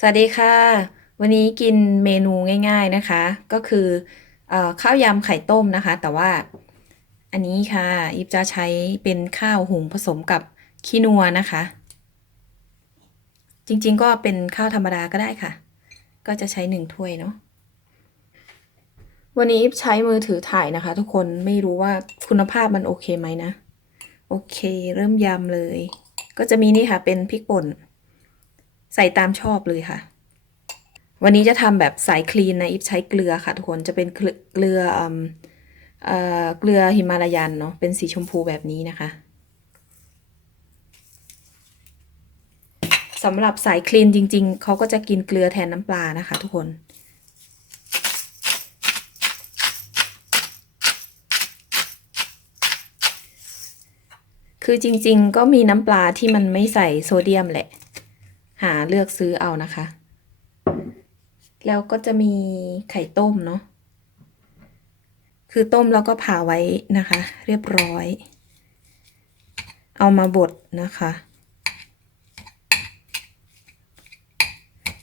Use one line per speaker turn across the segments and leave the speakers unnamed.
สวัสดีค่ะ วันนี้กินเมนูง่ายๆนะคะ ก็คืออข้าวยำไข่ต้มนะคะ แต่ว่าอันนี้ค่ะอิบจะใช้เป็นข้าวหุงผสมกับขี้นัวนะคะ จริงๆก็เป็นข้าวธรรมดาก็ได้ค่ะ ก็จะใช้หนึ่งถ้วยเนาะวันนี้อิบใช้มือถือถ่ายนะคะ ทุกคนไม่รู้ว่าคุณภาพมันโอเคไหมนะ โอเค เริ่มยำเลย ก็จะมีนี่ค่ะเป็นพริกป่น ใส่ตามชอบเลยค่ะ วันนี้จะทำแบบสายคลีนนะอิฟใช้เกลือค่ะทุกคนจะเป็นเกลือเกลือหิมาลายันเนาะเป็นสีชมพูแบบนี้นะคะสำหรับสายคลีนจริง ๆ เขาก็จะกินเกลือแทนน้ำปลานะคะ ทุกคน คือจริง ๆ ก็มีน้ำปลาที่มันไม่ใส่โซเดียมแหละ หาเลือกซื้อเอานะคะ แล้วก็จะมีไข่ต้มเนาะคือต้มแล้วก็ผ่าไว้นะคะ เรียบร้อย เอามาบดนะคะ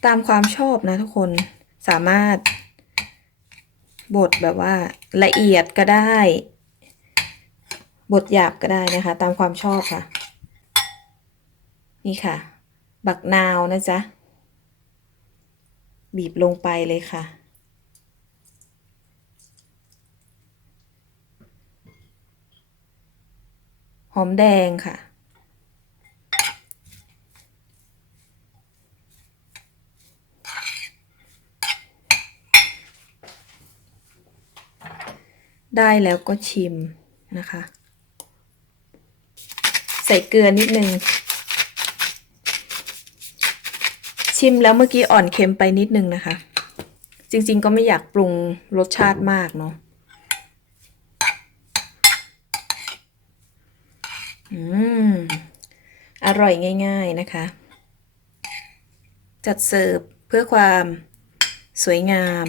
ตามความชอบนะทุกคนสามารถบดแบบว่าละเอียดก็ได้บดหยาบก็ได้นะคะ ตามความชอบค่ะ นี่ค่ะ บักนาวนะจ๊ะ บีบลงไปเลยค่ะ หอมแดงค่ะ ได้แล้วก็ชิมนะคะ ใส่เกลือนิดนึง ชิมแล้วเมื่อกี้อ่อนเค็มไปนิดนึงนะคะ จริงๆก็ไม่อยากปรุงรสชาติมากเนาะอืม อร่อยง่าย ๆนะคะ จัดเสิร์ฟเพื่อความสวยงาม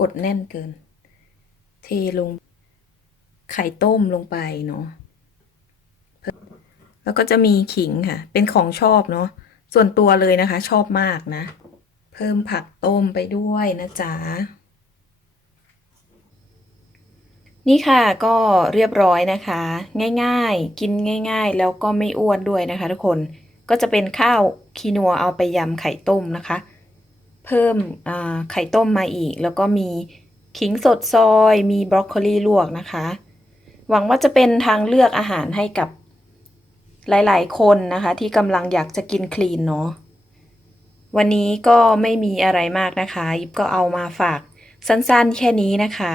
กดแน่นเกิน เทลงไข่ต้มลงไปเนาะแล้วก็จะมีขิงค่ะ เป็นของชอบเนาะส่วนตัวเลยนะคะ ชอบมากนะ เพิ่มผักต้มไปด้วยนะจ๊ะนี่ค่ะก็เรียบร้อยนะคะ ง่ายๆ กินง่าย ๆ แล้วก็ไม่อ้วนด้วยนะคะ ทุกคนก็จะเป็นข้าวคีนัวเอาไปยำไข่ต้มนะคะ เพิ่มไข่ต้มมาอีก แล้วก็มี ขิงสดซอย มีบรอกโคลีลวกนะคะ หวังว่าจะเป็นทางเลือกอาหารให้กับหลาย ๆ คนนะคะ ที่กำลังอยากจะกินคลีนเนาะวันนี้ก็ไม่มีอะไรมากนะคะยิบก็เอามาฝากสั้น ๆ แค่นี้นะคะ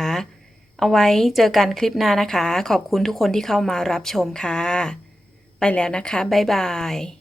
เอาไว้เจอกันคลิปหน้านะคะ ขอบคุณทุกคนที่เข้ามารับชมค่ะ ไปแล้วนะคะ บ๊ายบาย